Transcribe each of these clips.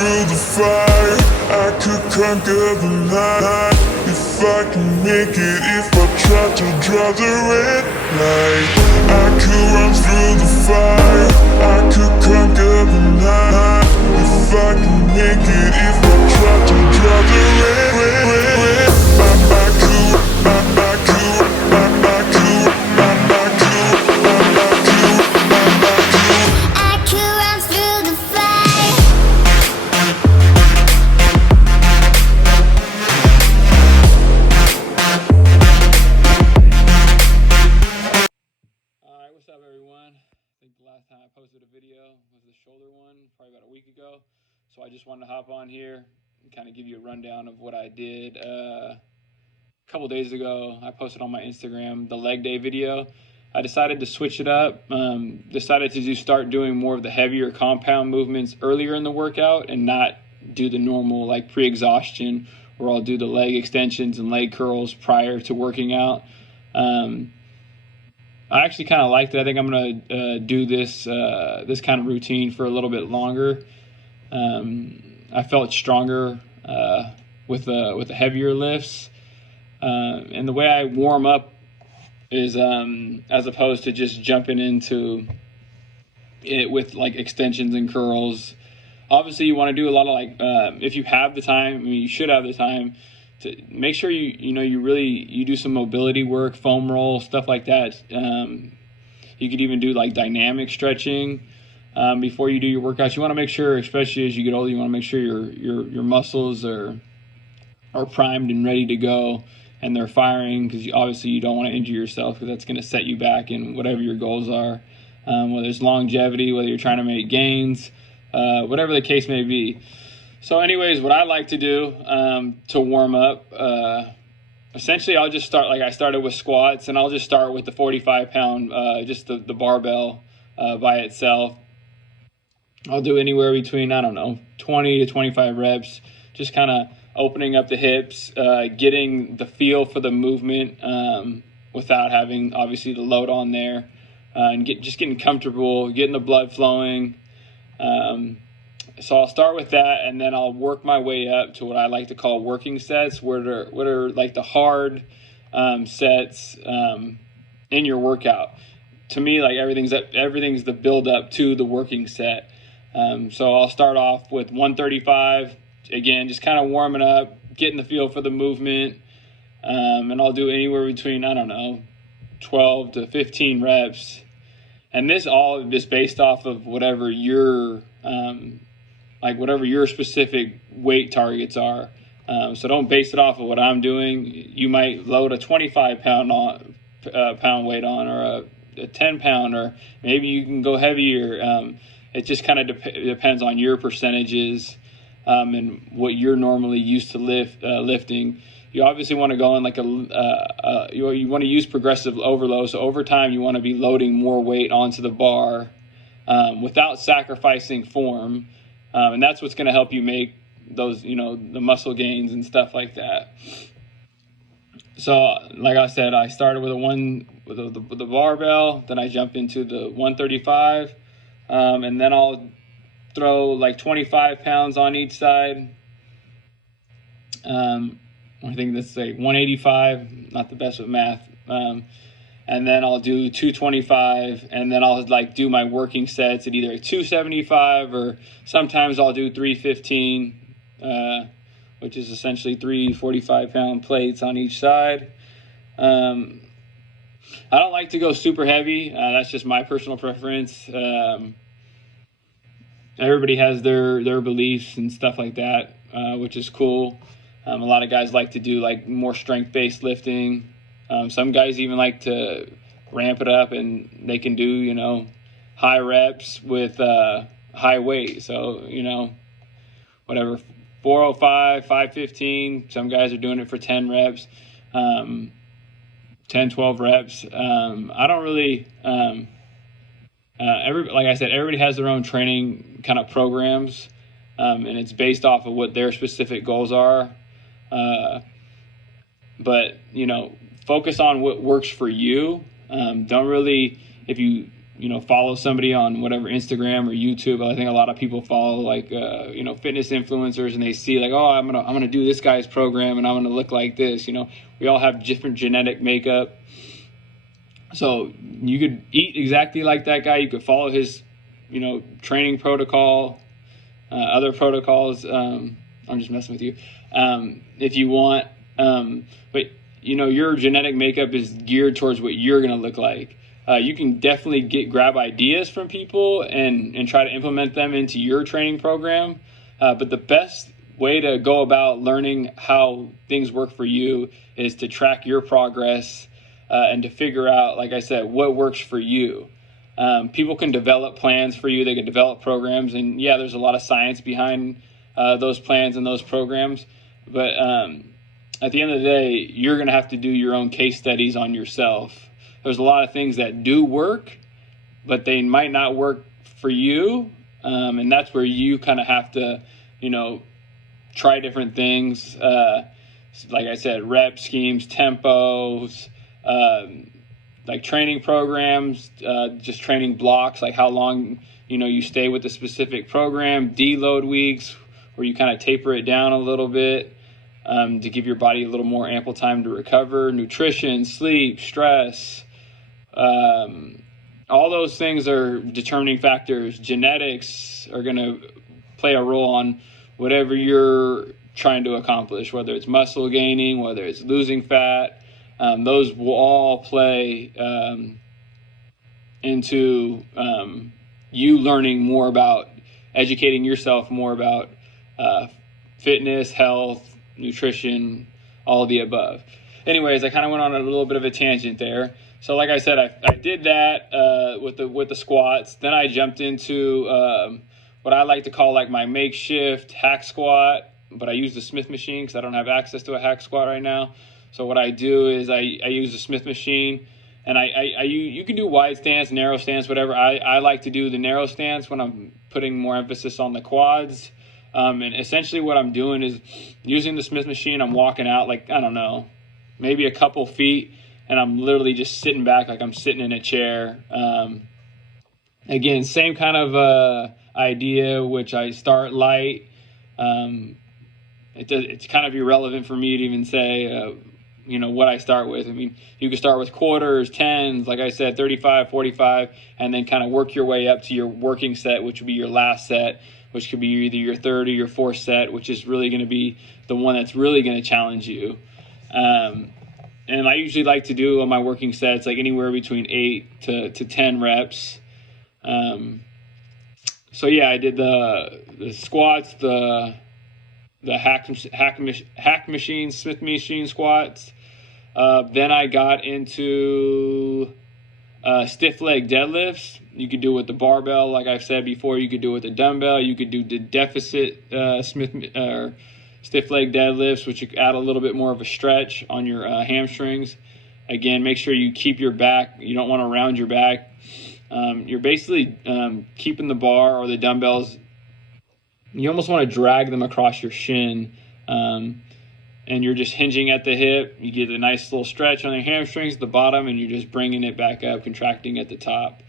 through the fire, I could conquer the night. If I can make it, if I try to draw the red light, I could run through the fire, I could conquer the night. If I can make it, if I try to draw the red What's up, everyone? I think the last time I posted a video was the shoulder one, probably about a week ago. So I just wanted to hop on here and kind of give you a rundown of what I did. A couple days ago, I posted on my Instagram the leg day video. I decided to switch it up, decided to start doing more of the heavier compound movements earlier in the workout and not do the normal like pre-exhaustion where I'll do the leg extensions and leg curls prior to working out. I actually kind of liked it. I think I'm going to do this this kind of routine for a little bit longer. I felt stronger with the heavier lifts. And the way I warm up is as opposed to just jumping into it with like extensions and curls. Obviously, you want to do a lot of like, if you have the time, I mean, you should have the time to make sure you do some mobility work, foam roll, stuff like that. You could even do like dynamic stretching before you do your workouts. You want to make sure, especially as you get older, you want to make sure your muscles are primed and ready to go and they're firing, because obviously you don't want to injure yourself, because that's going to set you back in whatever your goals are, whether it's longevity, whether you're trying to make gains, whatever the case may be. So anyways, what I like to do to warm up, essentially I'll just start like I started with squats, and I'll just start with the 45-pound, just the barbell by itself. I'll do anywhere between, 20 to 25 reps, just kind of opening up the hips, getting the feel for the movement without having, obviously, the load on there, and just getting comfortable, getting the blood flowing. So I'll start with that, and then I'll work my way up to what I like to call working sets, what are like the hard sets in your workout. To me, like everything's the build up to the working set. So I'll start off with 135, again, just kind of warming up, getting the feel for the movement, and I'll do anywhere between 12 to 15 reps, and this all just based off of whatever your whatever your specific weight targets are. So don't base it off of what I'm doing. You might load a 25 pound weight on, or a 10 pound, or maybe you can go heavier. It just kind of depends on your percentages and what you're normally used to lifting. You obviously want to go in like you want to use progressive overload. So over time, you want to be loading more weight onto the bar without sacrificing form. And that's what's going to help you make those, the muscle gains and stuff like that. So, like I said, I started with the barbell, then I jump into the 135, and then I'll throw like 25 pounds on each side. I think that's like 185, not the best with math. And then I'll do 225, and then I'll like do my working sets at either 275, or sometimes I'll do 315, which is essentially 3 45-pound plates on each side. I don't like to go super heavy. That's just my personal preference. Everybody has their beliefs and stuff like that, which is cool. A lot of guys like to do like more strength-based lifting. Some guys even like to ramp it up, and they can do, high reps with high weight. So, whatever, 405, 515. Some guys are doing it for 10 reps, 10, 12 reps. I don't really, like I said, everybody has their own training kind of programs, and it's based off of what their specific goals are. But, focus on what works for you. Don't really, if you follow somebody on whatever Instagram or YouTube. I think a lot of people follow like fitness influencers, and they see like, oh, I'm gonna do this guy's program and I'm gonna look like this. We all have different genetic makeup, so you could eat exactly like that guy. You could follow his training protocol, other protocols. I'm just messing with you. If you want, but your genetic makeup is geared towards what you're gonna look like. You can definitely grab ideas from people and try to implement them into your training program. But the best way to go about learning how things work for you is to track your progress and to figure out, like I said, what works for you. People can develop plans for you. They can develop programs. And yeah, there's a lot of science behind those plans and those programs. But at the end of the day, you're going to have to do your own case studies on yourself. There's a lot of things that do work, but they might not work for you. And that's where you kind of have to, try different things. Like I said, rep schemes, tempos, like training programs, just training blocks, like how long, you stay with the specific program, deload weeks where you kind of taper it down a little bit to give your body a little more ample time to recover, nutrition, sleep, stress. All those things are determining factors. Genetics are going to play a role on whatever you're trying to accomplish, whether it's muscle gaining, whether it's losing fat. Those will all play into you learning more about, educating yourself more about fitness, health, nutrition, all of the above. Anyways, I kind of went on a little bit of a tangent there. So like I said, I did that with the squats. Then I jumped into what I like to call like my makeshift hack squat, but I use the Smith machine because I don't have access to a hack squat right now. So what I do is I use the Smith machine, and you can do wide stance, narrow stance, whatever. I like to do the narrow stance when I'm putting more emphasis on the quads. And essentially what I'm doing is using the Smith machine. I'm walking out like, I don't know, maybe a couple feet, and I'm literally just sitting back like I'm sitting in a chair. Again, same kind of idea, which I start light. It's kind of irrelevant for me to even say, what I start with. I mean, you can start with quarters, tens, like I said, 35, 45, and then kind of work your way up to your working set, which would be your last set, which could be either your third or your fourth set, which is really going to be the one that's really going to challenge you. And I usually like to do on my working sets like anywhere between 8 to 10 reps. So yeah, I did the squats, the hack machine, Smith machine squats. Then I got into stiff leg deadlifts. You could do it with the barbell, like I've said before. You could do it with the dumbbell. You could do the deficit stiff leg deadlifts, which you add a little bit more of a stretch on your hamstrings. Again, make sure you keep your back. You don't want to round your back. You're basically keeping the bar or the dumbbells. You almost want to drag them across your shin, and you're just hinging at the hip. You get a nice little stretch on your hamstrings at the bottom, and you're just bringing it back up, contracting at the top.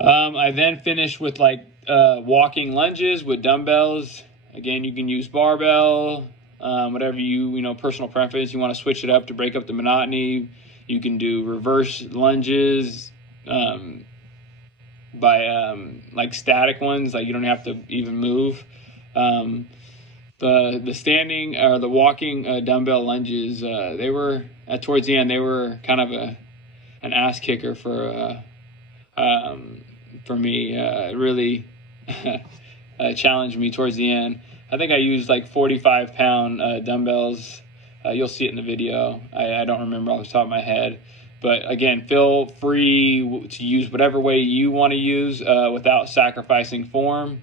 I then finished with like walking lunges with dumbbells. Again, you can use barbell, whatever personal preference. You want to switch it up to break up the monotony. You can do reverse lunges by like static ones, like you don't have to even move. The standing or the walking dumbbell lunges, they were towards the end, they were kind of an ass kicker for me. It really challenged me towards the end. I think I used like 45-pound dumbbells. You'll see it in the video. I don't remember off the top of my head. But again, feel free to use whatever way you want to use without sacrificing form.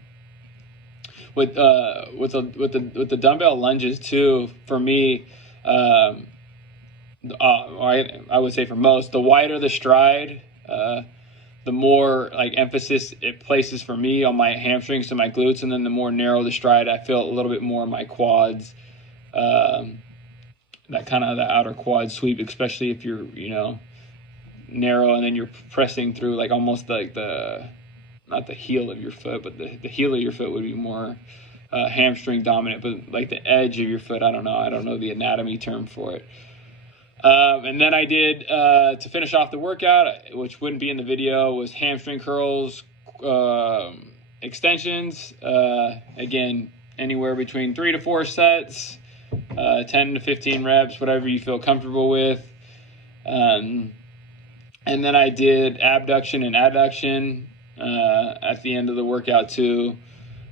With the dumbbell lunges too, for me, I would say for most, the wider the stride, the more like emphasis it places for me on my hamstrings to my glutes, and then the more narrow the stride, I feel a little bit more in my quads. That kind of the outer quad sweep, especially if you're narrow, and then you're pressing through like almost like not the heel of your foot, but the heel of your foot would be more hamstring dominant, but like the edge of your foot, I don't know the anatomy term for it. And then I did, to finish off the workout, which wouldn't be in the video, was hamstring curls, extensions, again, anywhere between 3 to 4 sets, 10 to 15 reps, whatever you feel comfortable with. And then I did abduction and adduction at the end of the workout too.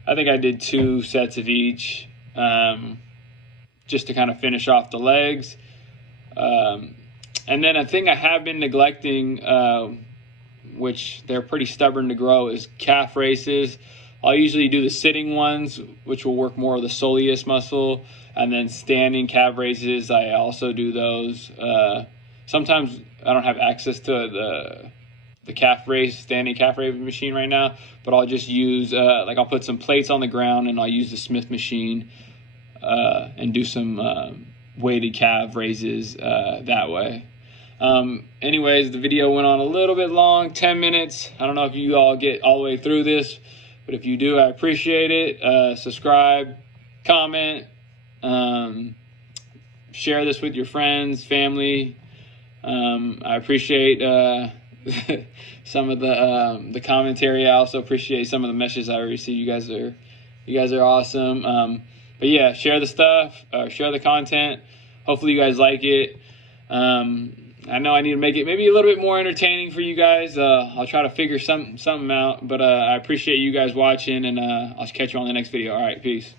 I think I did 2 sets of each, just to kind of finish off the legs. And then a thing I have been neglecting, which they're pretty stubborn to grow, is calf raises. I'll usually do the sitting ones, which will work more of the soleus muscle, and then standing calf raises, I also do those. Sometimes I don't have access to the calf raise, standing calf raise machine right now, but I'll just use, like I'll put some plates on the ground and I'll use the Smith machine and do some weighted calf raises that way. Anyways, the video went on a little bit long, 10 minutes. I don't know if you all get all the way through this, but if you do, I appreciate it. Subscribe, comment, share this with your friends, family. I appreciate some of the commentary. I also appreciate some of the messages I receive. You guys are awesome. But yeah, share the stuff, share the content. Hopefully you guys like it. I know I need to make it maybe a little bit more entertaining for you guys. I'll try to figure something out. But I appreciate you guys watching, and I'll catch you on the next video. All right, peace.